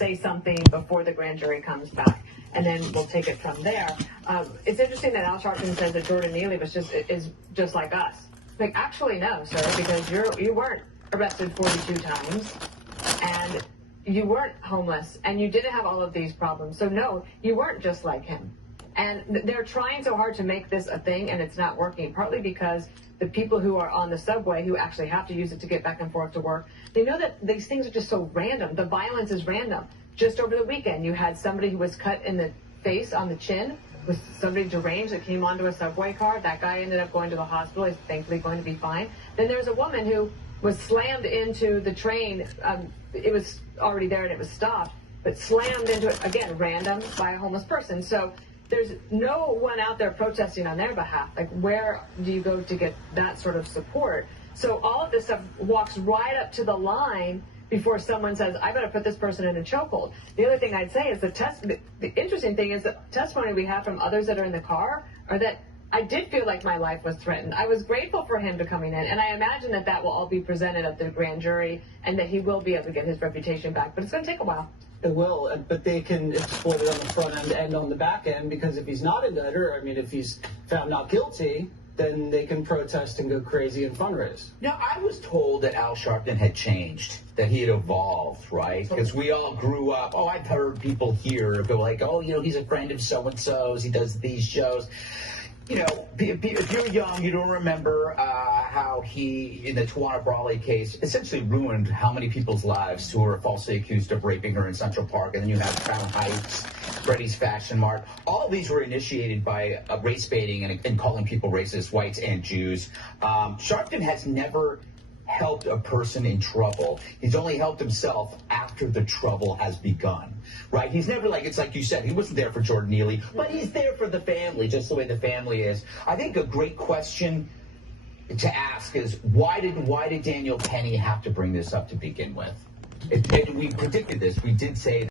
say something before the grand jury comes back, and then we'll take it from there. It's interesting that Al Sharpton says that Jordan Neely is just like us. Like, actually, no, sir, because you weren't arrested 42 times, and you weren't homeless, and you didn't have all of these problems. So no, you weren't just like him. And they're trying so hard to make this a thing, and it's not working, partly because the people who are on the subway, who actually have to use it to get back and forth to work, they know that these things are just so random. The violence is random. Just over the weekend, you had somebody who was cut in the face on the chin with somebody deranged that came onto a subway car. That guy ended up going to the hospital. He's thankfully going to be fine. Then there's a woman who was slammed into the train. It was already there and it was stopped, but slammed into it, again, random, by a homeless person. So there's no one out there protesting on their behalf. Like, where do you go to get that sort of support? So all of this stuff walks right up to the line before someone says, I better put this person in a chokehold. The other thing I'd say is the interesting thing is the testimony we have from others that are in the car are that I did feel like my life was threatened. I was grateful for him to coming in, and I imagine that that will all be presented at the grand jury and that he will be able to get his reputation back. But it's going to take a while. It will, but they can exploit it on the front end and on the back end, because if he's not indicted, or I mean, if he's found not guilty, then they can protest and go crazy and fundraise. Now, I was told that Al Sharpton had changed, that he had evolved, right? Because we all grew up. Oh, I've heard people here go like, oh, you know, he's a friend of so-and-so's. He does these shows. You know, if you're young, you don't remember how he, in the Tawana Brawley case, essentially ruined how many people's lives who were falsely accused of raping her in Central Park. And then you have Crown Heights, Freddie's Fashion Mart. All these were initiated by race baiting and calling people racist, whites and Jews. Sharpton has never helped a person in trouble. He's only helped himself after the trouble has begun, right? He's never like, it's like you said, he wasn't there for Jordan Neely, but he's there for the family, just the way the family is. I think a great question to ask is, why did Daniel Penny have to bring this up to begin with? And we predicted this. We did say